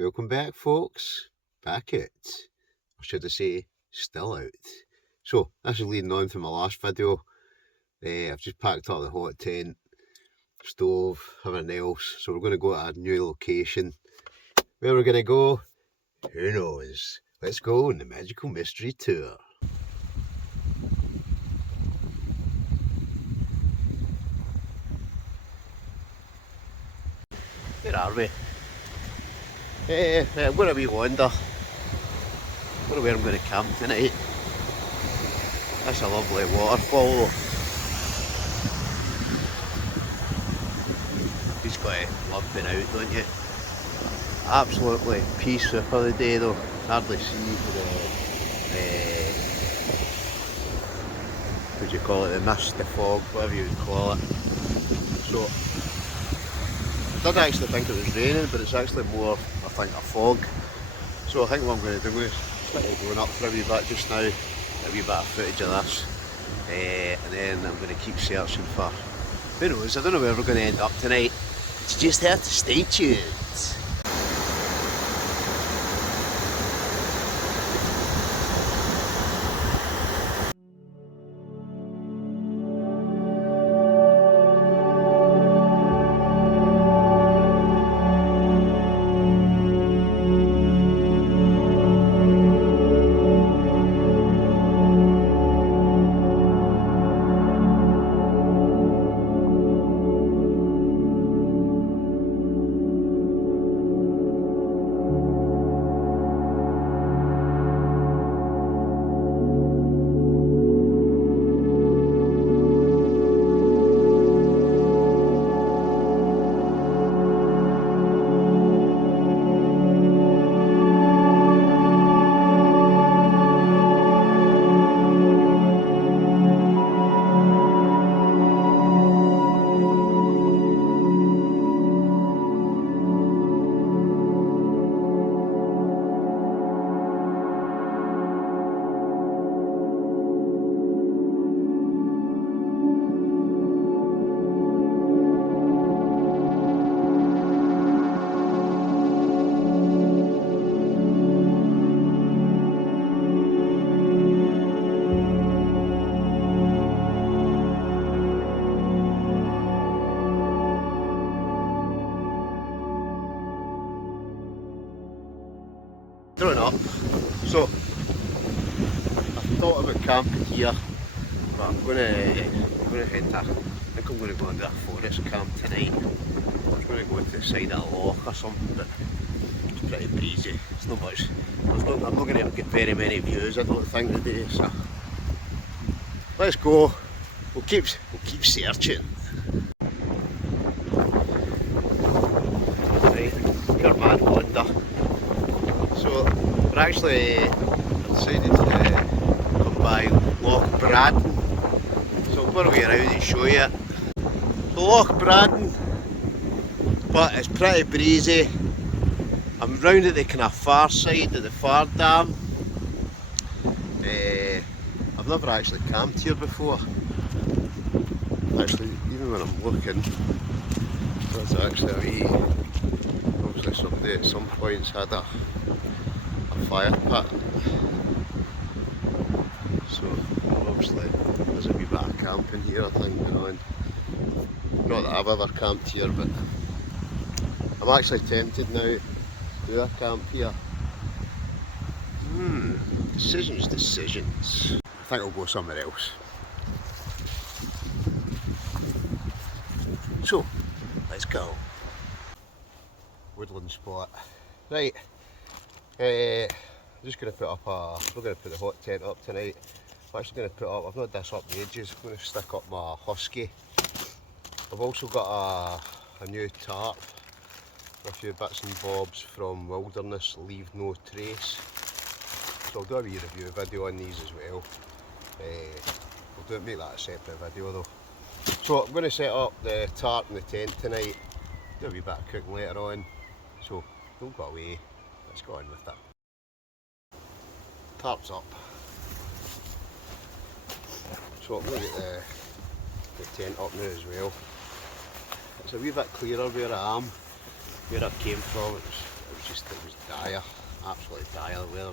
Welcome back, folks. Back out. Or should I say, still out. So, this is leading on from my last video. I've just packed up the hot tent, stove, everything else. So we're going to go to a new location. Where we're going to go, who knows? Let's go on the magical mystery tour. Where are we? I'm going to be wander. I don't know where I'm going to camp tonight. That's a lovely waterfall though. You just gotta love being out, don't you? Absolutely peaceful for the day though. Hardly see what do you call it, the mist, the fog, whatever you would call it. So, I did actually think it was raining, but it's actually more, I think, a fog. So I think what I'm going to do is going up for a wee bit just now, a wee bit of footage of this, and then I'm going to keep searching for, who knows, I don't know where we're going to end up tonight. You just have to stay tuned. Throwing up. So I thought about camping here, but I'm gonna head to, I think I'm gonna go into a forest camp tonight. I'm gonna go into the side of a loch or something, but it's pretty breezy. It's not much. I'm not gonna get very many views, I don't think, today, so let's go. We'll keep searching. Right, pure mad wander. So we're actually decided to come by Loch Braden. So I'll go away around and show you it. So Loch Braden, but it's pretty breezy. I'm round at the kind of far side of the Far Dam. I've never actually camped here before. Actually, even when I'm looking, there's actually a wee, obviously somebody at some points had a fire pit. So obviously there's a wee bit of camping here, I think, you know, and not that I've ever camped here, but I'm actually tempted now to do a camp here. Decisions. I think I'll go somewhere else. So, let's go. Woodland spot. Right. I'm just going to put up we're going to put the hot tent up tonight. I'm actually going to put up, I've not done this up in ages, I'm going to stick up my Husky. I've also got a new tarp, a few bits and bobs from Wilderness, Leave No Trace. So I'll do a wee review video on these as well. Make that a separate video though. So I'm going to set up the tarp and the tent tonight, do a wee bit of cooking later on. So don't go away, let's go on with it. Tarp's up. So I'm going to get the tent up now as well. It's a wee bit clearer where I am, where I came from. It was it was dire, absolutely dire. The weather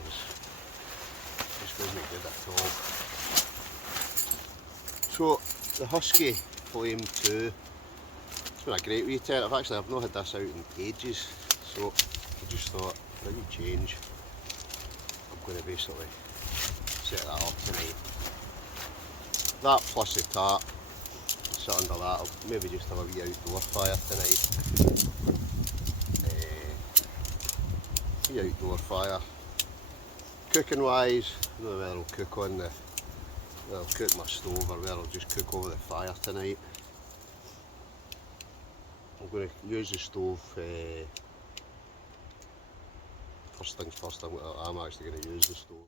just wasn't good at all. So the Husky Flame 2, it's been a great wee tarp. I've not had this out in ages, so I just thought, for a wee change, I'm going to basically set that up tonight. That plus the tarp, sit under that. I'll maybe just have a wee outdoor fire tonight. Wee outdoor fire. Cooking wise, I don't know whether I'll cook on the, whether I'll cook my stove or whether I'll just cook over the fire tonight. I'm going to use the stove, first things first, I'm actually going to use the stove.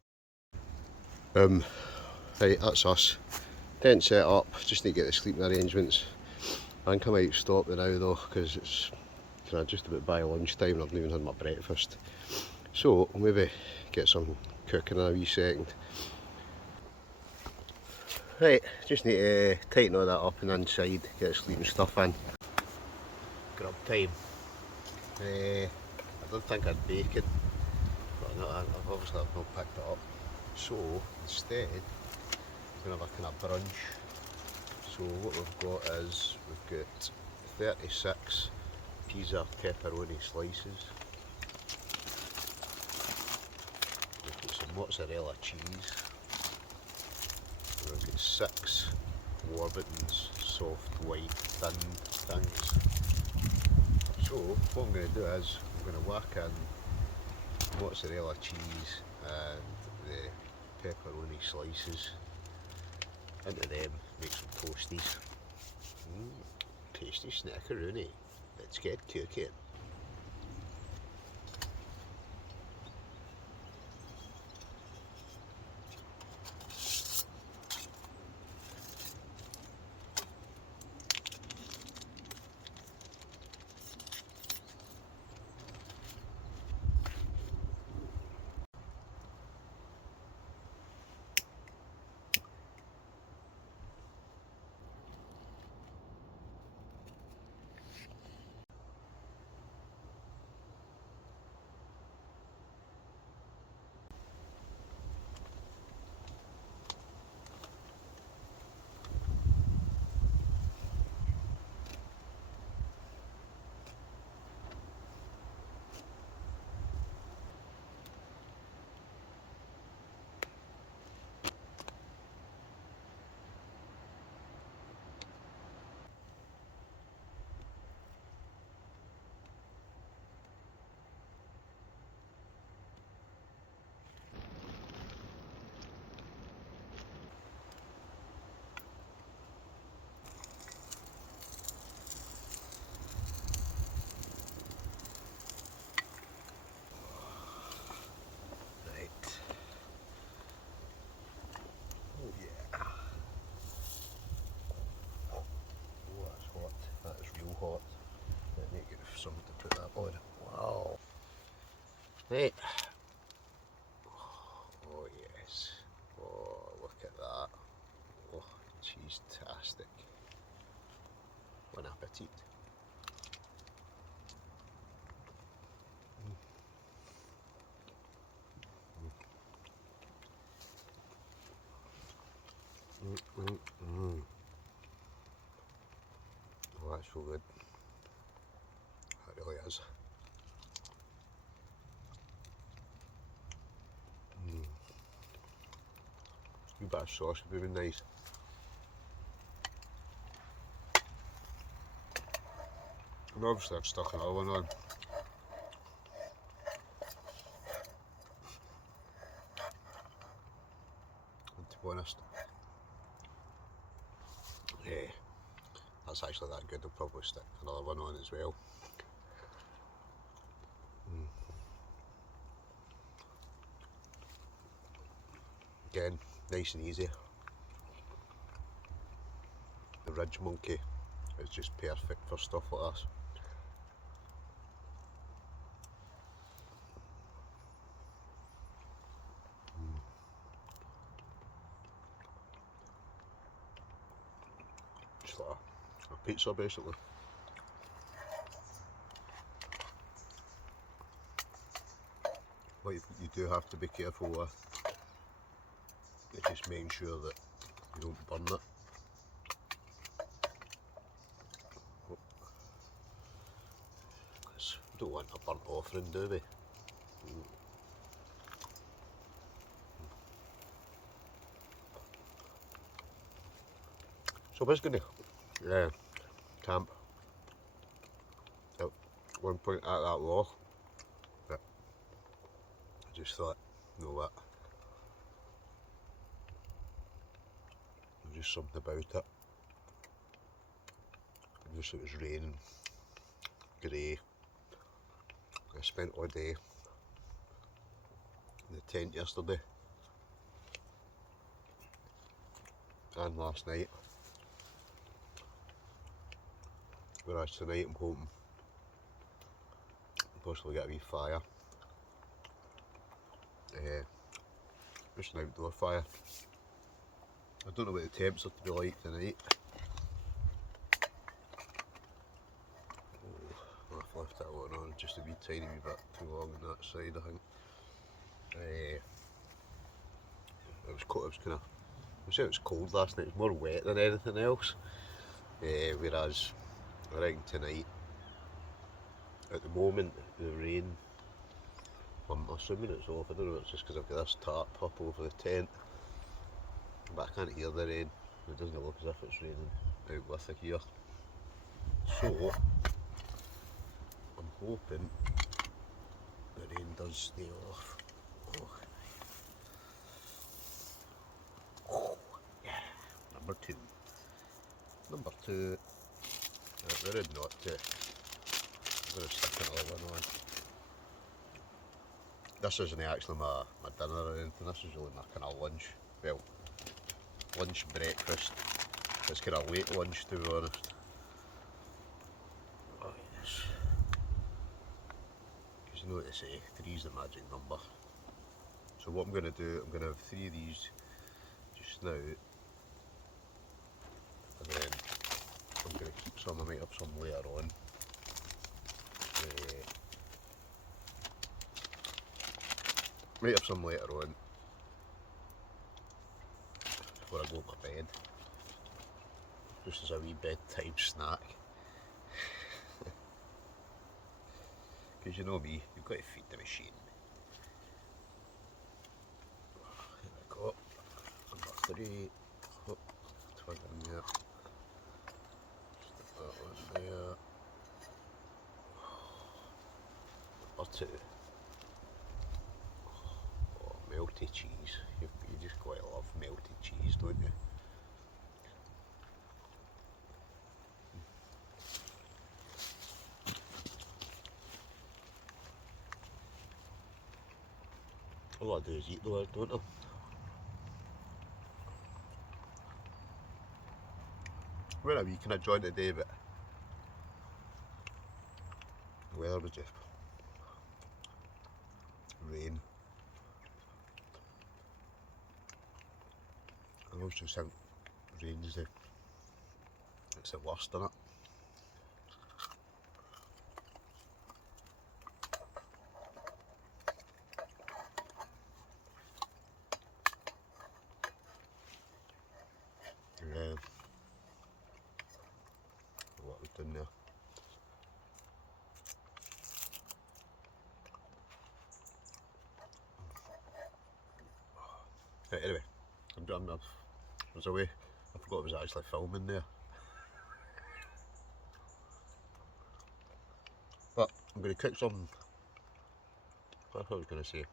Right, that's us. Tent set up, just need to get the sleeping arrangements. I think I might stop it now though, because it's kind of just about by lunchtime and I've not even had my breakfast. So I'll maybe get some cooking in a wee second. Right, just need to tighten all that up and inside, get the sleeping stuff in. Grub time. I don't think I'd bacon, but I've obviously not picked it up. So instead, we're going to have a kind of brunch. So what we've got is, we've got 36 pizza pepperoni slices. We've got some mozzarella cheese. We've got 6 Warburton's soft white thin things. So what I'm going to do is, I'm going to whack in mozzarella cheese and the pepperoni slices into them, make some toasties. Tasty snackaroonie. Let's get cooking. Hot. I need to get something to put that on. Wow. Right. Oh yes. Oh, look at that. Oh, cheese-tastic. Bon appetit. Oh, that's so good. That really is. A bit of sauce would be nice. And obviously I've stuck another one on. And to be honest, that's actually that good. I'll probably stick another one on as well. Again, nice and easy. The ridge monkey is just perfect for stuff like this. Just like a pizza basically. what you do have to be careful with is just making sure that you don't burn it. Because we don't want a burnt offering, do we? So I was going to camp at one point at that loch, but I just thought, you know what, there's just something about it. Just it was raining, grey. I spent all day in the tent yesterday and last night. Whereas tonight I'm hoping to possibly get a wee fire. Just an outdoor fire. I don't know what the temps are to be like tonight. Oh, I've left that one on just a wee tiny wee bit too long on that side, I think. It was kind of, I say it was cold last night, it was more wet than anything else. Whereas I reckon tonight, at the moment, the rain, I'm assuming it's off. I don't know if it's just because I've got this tarp up over the tent, but I can't hear the rain. It doesn't look as if it's raining out with it here. So, I'm hoping the rain does stay off. Oh, yeah. Number two. We're in not to. I'm going to stick another one on. This isn't actually my dinner or anything, this is really my kind of lunch. Well, lunch, breakfast. It's kind of late lunch, to be honest. Oh yes. Because you know what they say, 3's the magic number. So what I'm going to do, I'm going to have 3 of these just now. And then I'm going to keep some, I might have some later on. Might have some later on before I go to my bed, just as a wee bedtime snack. Because you know me, you've got to feed the machine. Here we go, number 3, oh, twig in there, stick that one there, number 2. Melty cheese. You just quite love melted cheese, don't you? All I do is eat those, don't I? We're a wee kind of joint today, but the weather was just rain. I always just think rain is it's the worst, isn't it? What we've done there. Right, anyway, I was away. I forgot I was actually filming there. But I'm going to cook some. That's what I was going to say.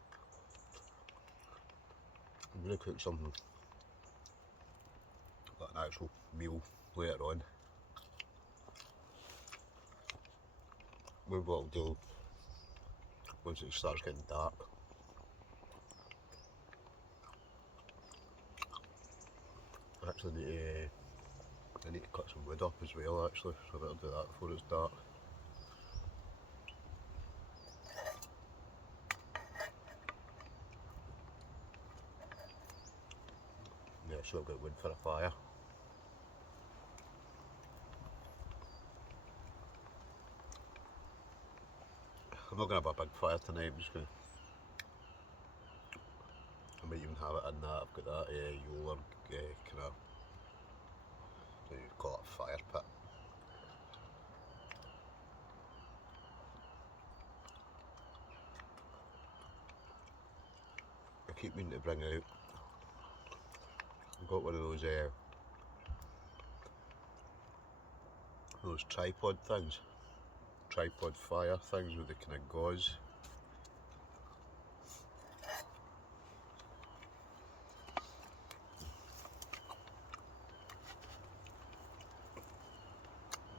I'm going to cook something like an actual meal later on. Maybe what I'll do once it starts getting dark. I actually need to cut some wood up as well actually, so I better do that before it's dark. Yeah, so I've got wood for a fire. I'm not going to have a big fire tonight, I'm just going to have it in that. I've got that Yoler kind of, you call it a fire pit. I keep meaning to bring out, I've got one of those tripod things, tripod fire things with the kind of gauze.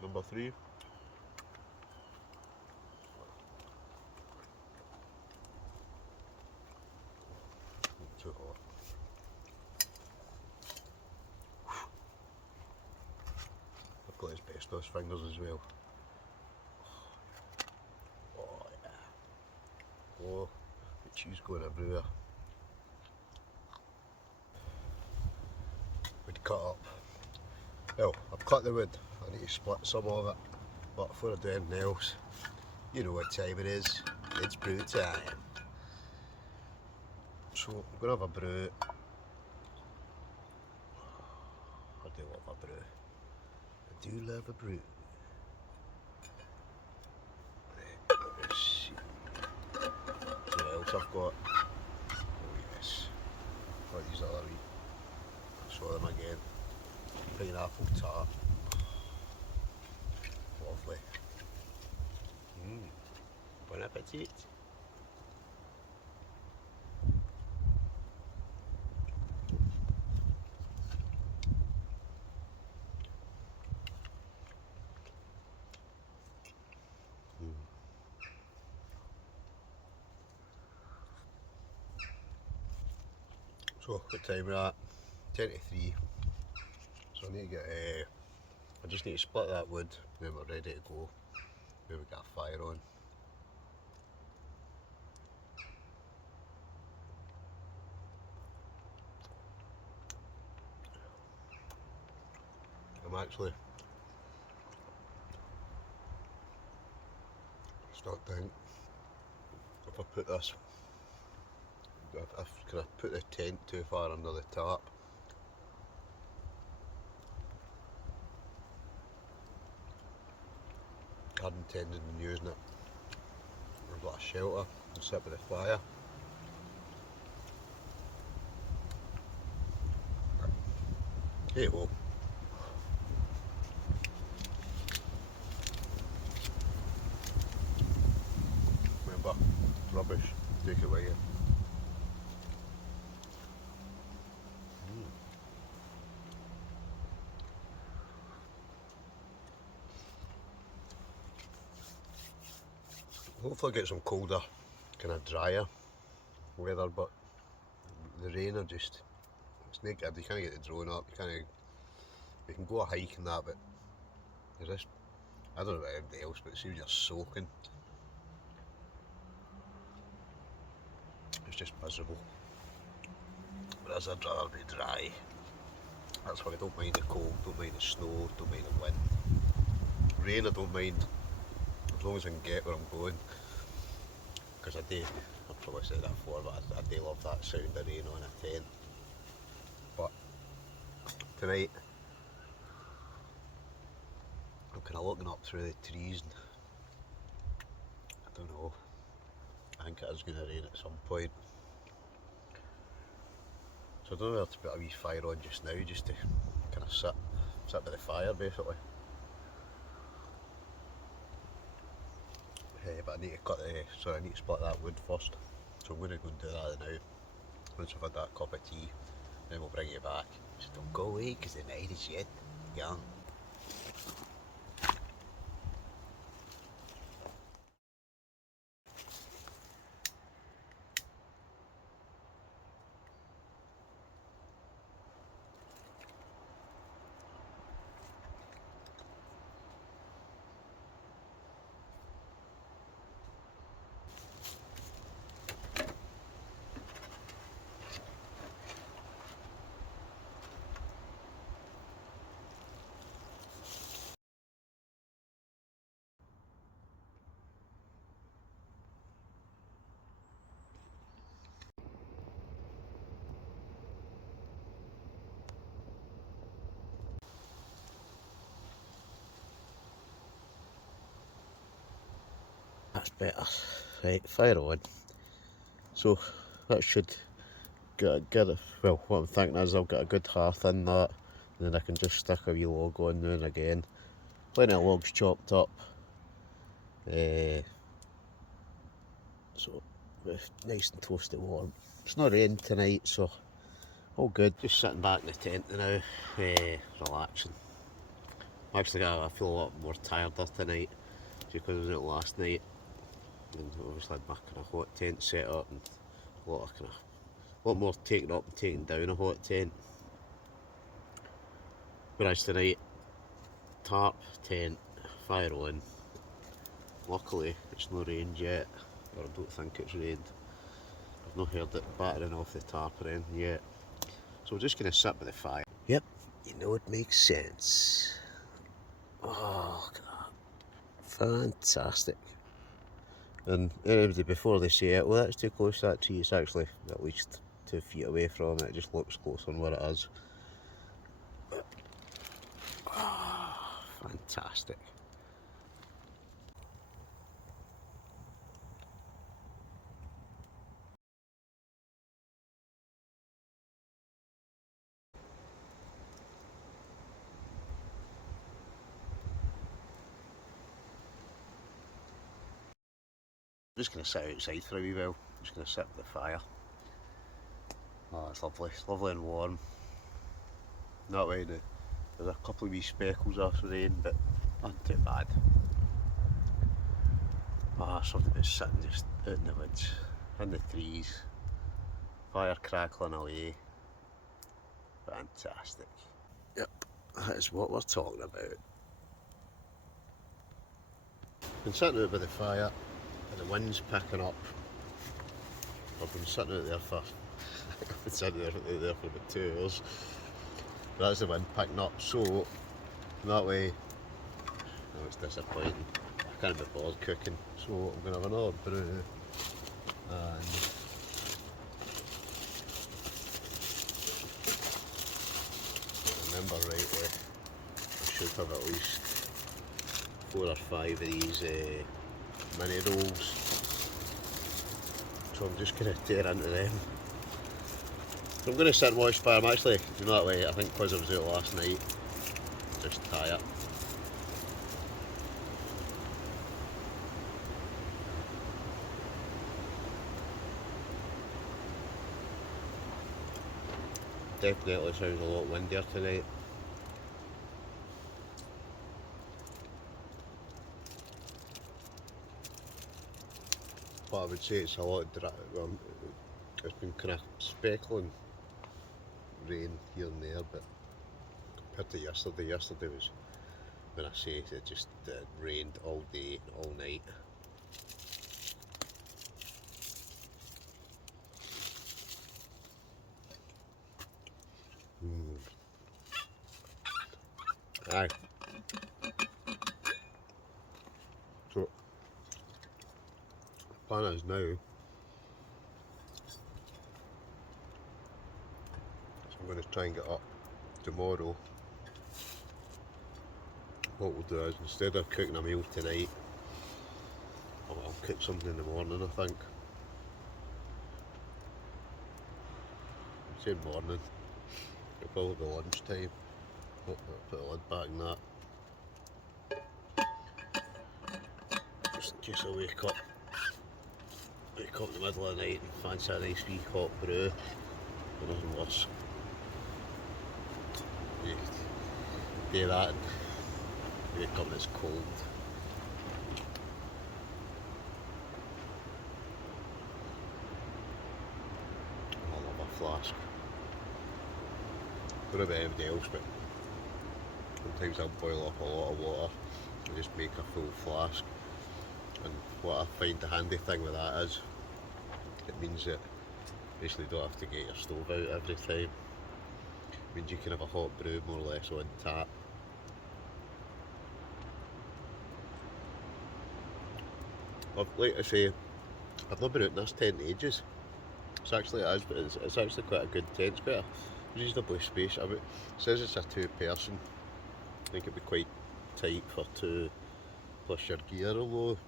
Number 3. Too hot. I've got asbestos fingers as well. Oh yeah. Oh, the cheese going everywhere. Wood cut up. Well, I've cut the wood. I need to split some of it. But before I do anything else, you know what time it is. It's brew time. So I'm gonna have a brew. I do love a brew. I do love a brew. Let's see. What else I've got? Oh yes. Got these other wee. I saw them again. Pineapple tarp. Lovely. Bon appetit. So what time we're at? 10 to 3. So I need to get I just need to split that wood, then we're ready to go. Then we got a fire on. I'm actually starting to think if I put this, can I put the tent too far under the tarp? I hadn't intended on using it. I've got a shelter and sit by the fire. Hey ho. Remember, it's rubbish, take it away. Hopefully get some colder, kind of drier weather, but the rain are just, it's not good. You can't get the drone up, you can go a hike and that, but you're just, I don't know about everybody else, but it seems you're soaking. It's just miserable. Whereas I'd rather be dry. That's why I don't mind the cold, don't mind the snow, don't mind the wind. Rain I don't mind, as long as I can get where I'm going. Because I've probably said that before, but I do love that sound of rain on a tent. But tonight, I'm kind of looking up through the trees and I don't know, I think it is going to rain at some point. So I don't know whether to put a wee fire on just now, just to kind of sit by the fire basically. But I need to split that wood first. So I'm going to go and do that now. Once I've had that cup of tea, then we'll bring you back. So don't go away because the night is yet young. that's better. Right, fire on. So that should get it. Well, what I'm thinking is I'll get a good hearth in that, and then I can just stick a wee log on now and again. Plenty of logs chopped up. So nice and toasty warm. It's not raining tonight, so all good. Just sitting back in the tent now, relaxing. Actually, I feel a lot more tireder tonight because I was out last night, and obviously had my kind of hot tent set up, and a lot more taking up and taking down a hot tent. Whereas tonight, tarp, tent, fire on. Luckily, it's not rained yet, or I don't think it's rained. I've not heard it battering off the tarp or anything yet. So we're just going to sit by the fire. Yep, you know it makes sense. Oh, God. Fantastic. And everybody before they say it, well, that's too close to that tree, it's actually at least 2 feet away from it. It just looks close on where it is. Oh, fantastic. I'm just going to sit outside for a wee while. I'm just going to sit by the fire. Oh, it's lovely. It's lovely and warm. That way, there's a couple of wee speckles after rain, but not too bad. Ah, something about sitting just out in the woods, in the trees, fire crackling away. Fantastic. Yep, that is what we're talking about. Been sitting out by the fire, and the wind's picking up. I've been sitting out there for I've been sitting out there for about 2 hours. That's the wind picking up, so that way, oh, it's disappointing. I can't be bothered cooking, so I'm going to have another brew. And if I remember rightly, I should have at least 4 or 5 of these mini rolls. So I'm just going to tear into them. So I'm going to sit and watch fire. I'm actually, you know that way, I think because I was out last night, just tired. Definitely sounds a lot windier tonight. But I would say it's a lot dry. It's been kind of speckling rain here and there, but compared to yesterday was, when I say it just rained all day, all night. Aye. So, the plan is now, so I'm going to try and get up tomorrow. What we'll do is, instead of cooking a meal tonight, I'll cook something in the morning, I think. Say morning, it'll probably be lunchtime. I'll put the lid back in that. Just in case I wake up in the middle of the night and fancy a nice wee hot brew. But nothing worse. You do that and wake up and it's cold. I love a flask. I don't know about anybody else, but sometimes I'll boil up a lot of water and just make a full flask. And what I find the handy thing with that is, it means that you basically don't have to get your stove out every time. It means you can have a hot brew more or less on tap. Like I say, I've not been out in this tent in ages. It's actually but it's actually quite a good tent. It's quite a reasonably spacious. It says it's a 2-person. I think it'd be quite tight for 2 plus your gear, although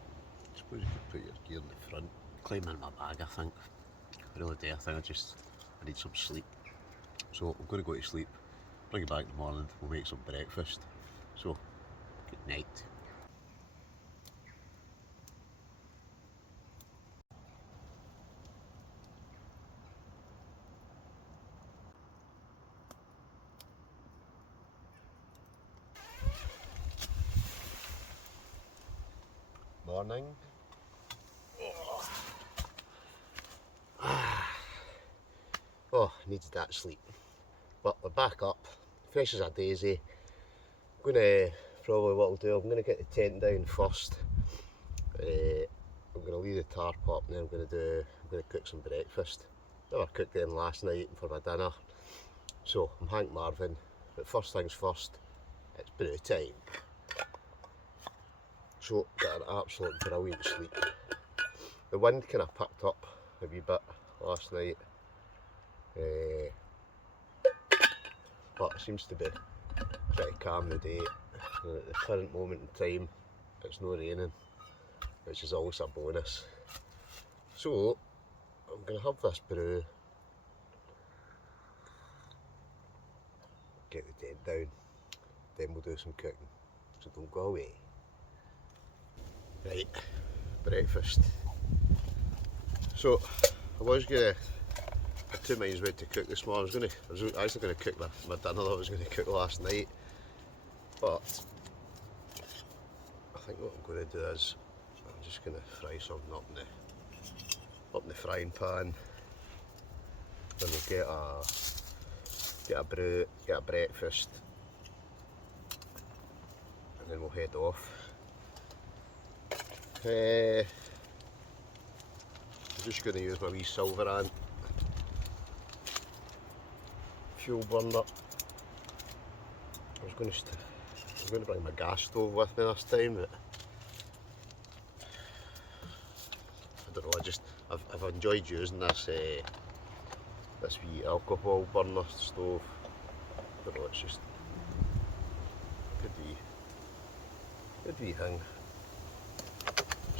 suppose you could put your gear in the front. Climb in my bag, I think. I really do. I think I need some sleep. So I'm going to go to sleep, bring it back in the morning, we'll make some breakfast. So, good night. Morning. Oh, needed that sleep. But we're back up, fresh as a daisy. I'm gonna, probably what I'll do, I'm gonna get the tent down first. I'm gonna leave the tarp up and then I'm gonna cook some breakfast. Never cooked them last night for my dinner. So I'm Hank Marvin, but first things first, it's brew time. So got an absolute brilliant sleep. The wind kind of picked up a wee bit last night, but it seems to be pretty calm today. And at the current moment in time, it's not raining, which is always a bonus. So I'm going to have this brew, get the tent down, then we'll do some cooking. So don't go away. Right, breakfast. So I was going to, had two minds what to cook this morning. I was actually going to cook my dinner that I was going to cook last night, but I think what I'm going to do is I'm just going to fry something up in the frying pan. Then we'll get a brew, get a breakfast, and then we'll head off. I'm just going to use my wee silverrant fuel burner. I was going to bring my gas stove with me this time, but I don't know. I've enjoyed using this wee alcohol burner stove. I don't know. It's just good wee thing.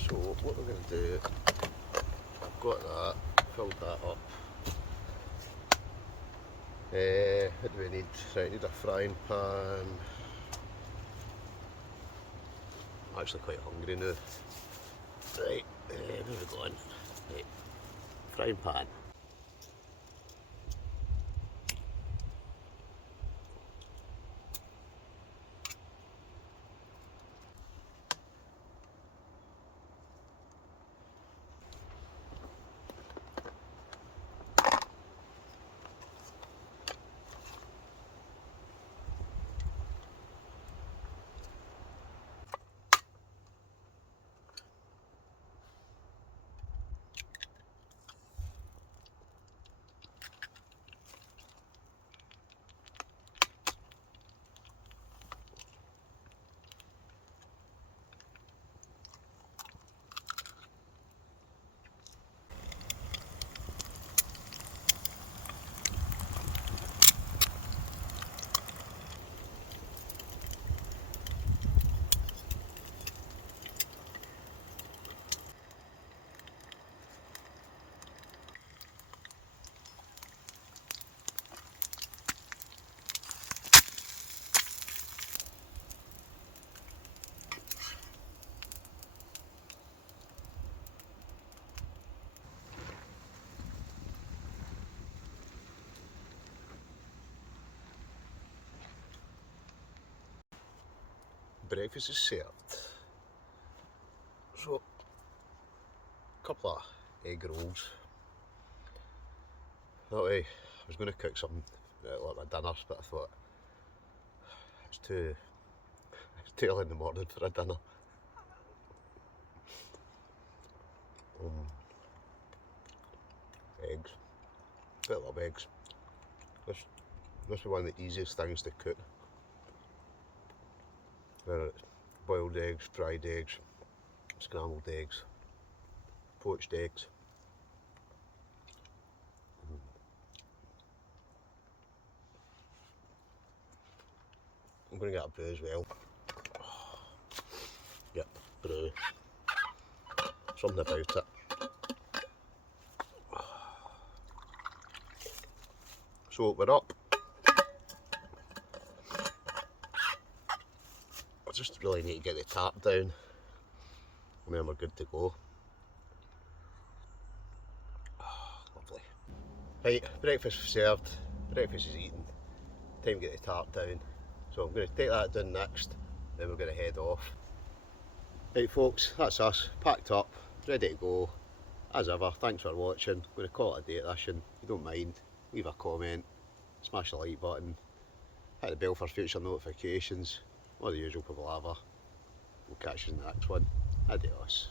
So what we're going to do, I've got that, filled that up. What do we need? Right, I need a frying pan. I'm actually quite hungry now. Right, where are we going? Right, frying pan. Breakfast is served. So, a couple of egg rolls. That way, I was going to cook something like my dinner, but I thought it's too early in the morning for a dinner. Eggs. I love eggs. This must be one of the easiest things to cook. Whether it's boiled eggs, fried eggs, scrambled eggs, poached eggs. I'm going to get a brew as well. Yep, brew. Something about it. So we're up. I just really need to get the tarp down and then we're good to go. Lovely. Right, breakfast served, breakfast is eaten, time to get the tarp down. So I'm going to take that down next, then we're going to head off. Right folks, that's us, packed up, ready to go. As ever, thanks for watching. I'm going to call it a day at this, and if you don't mind, leave a comment, smash the like button, hit the bell for future notifications, all the usual palaver. We'll catch you in the next one. Adios.